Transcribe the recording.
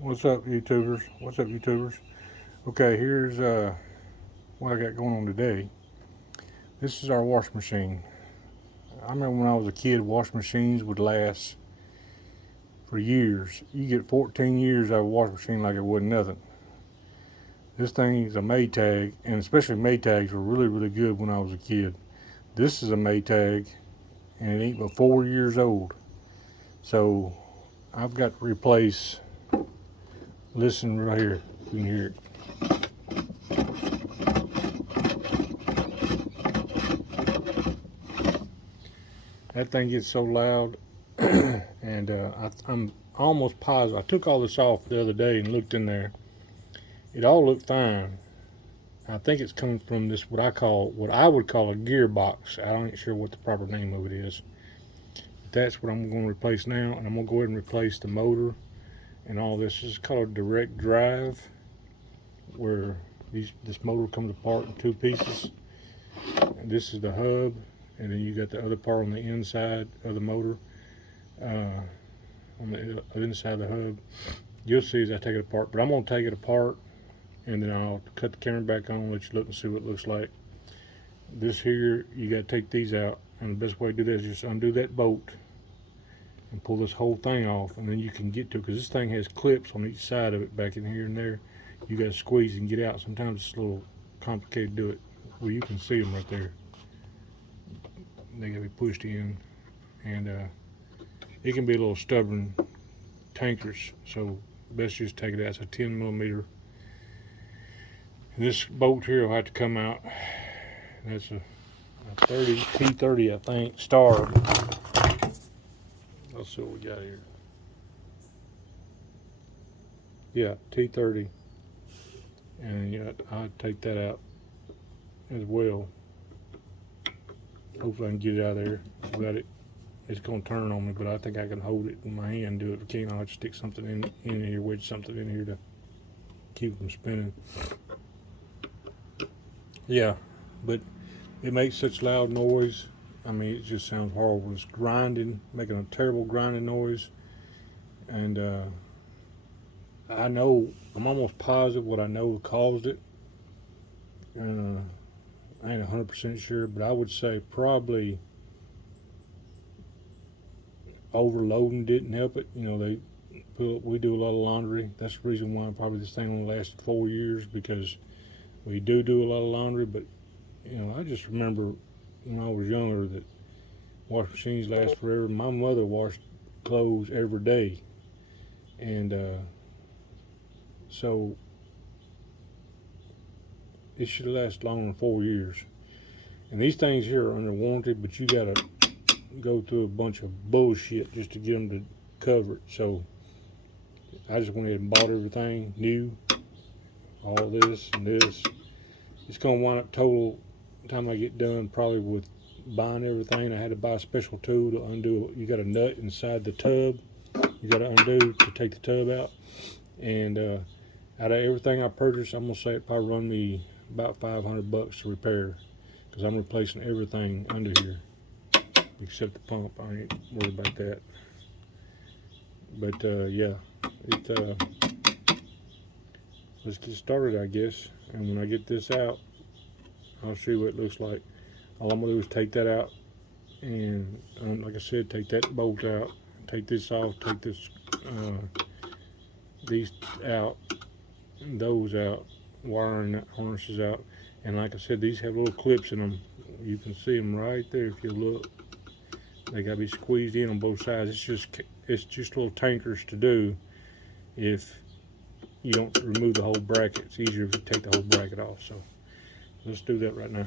What's up, YouTubers? What's up, YouTubers? Okay, here's what I got going on today. This is our washing machine. I remember when I was a kid, washing machines would last for years. You get 14 years out of a washing machine like it wasn't nothing. This thing is a maytag, and especially maytags were really, really good when I was a kid. This is a maytag, and it ain't but 4 years old. So I've got to replace. Listen right here, you can hear it. That thing gets so loud, and I'm almost positive. I took all this off the other day and looked in there. It all looked fine. I think it's coming from this what I would call a gearbox. I ain't sure what the proper name of it is. But that's what I'm going to replace now, and I'm going to go ahead and replace the motor and all this. This is called a direct drive, where this motor comes apart in two pieces. And this is the hub, and then you got the other part on the inside of the motor. On the inside of the hub. You'll see as I take it apart, but I'm going to take it apart and then I'll cut the camera back on, let you look and see what it looks like. This here, you got to take these out, and the best way to do that is just undo that bolt and pull this whole thing off, and then you can get to it, because this thing has clips on each side of it back in here and there. You got to squeeze and get out. Sometimes it's a little complicated to do it. Well, you can see them right there. They got to be pushed in, and it can be a little stubborn tankers, so best just take it out. It's a 10 millimeter, and this bolt here will have to come out. That's a 30 T30, I think, star. Let's see what we got here. Yeah, T30, and yeah, I'll take that out as well. Hopefully I can get it out of there without it. It's going to turn on me, but I think I can hold it in my hand and do it. If I can't, I'll just stick something in here, wedge something in here to keep it from spinning. Yeah, but it makes such loud noise. I mean, it just sounds horrible. It's grinding, making a terrible grinding noise. And I'm almost positive what I know caused it. I ain't 100% sure, but I would say probably overloading didn't help it. We do a lot of laundry. That's the reason why probably this thing only lasted 4 years, because we do a lot of laundry. But I just remember when I was younger that washing machines last forever. My mother washed clothes every day, and so it should last longer than 4 years. And these things here are under warranty, but you gotta go through a bunch of bullshit just to get them to cover it. So I just went ahead and bought everything new, all this and this. It's gonna wind up total, time I get done, probably with buying everything. I had to buy a special tool to undo. You got a nut inside the tub you got to undo to take the tub out. And out of everything I purchased, I'm gonna say it probably run me about $500 to repair, because I'm replacing everything under here except the pump. I ain't worried about that. But yeah, let's get started, I guess. And when I get this out, I'll show you what it looks like. All I'm gonna do is take that out, and like I said, take that bolt out, take this off, take this these out, and those out, wiring harnesses out. And like I said, these have little clips in them. You can see them right there if you look. They gotta be squeezed in on both sides. It's just little tankers to do if you don't remove the whole bracket. It's easier if you take the whole bracket off. So let's do that right now.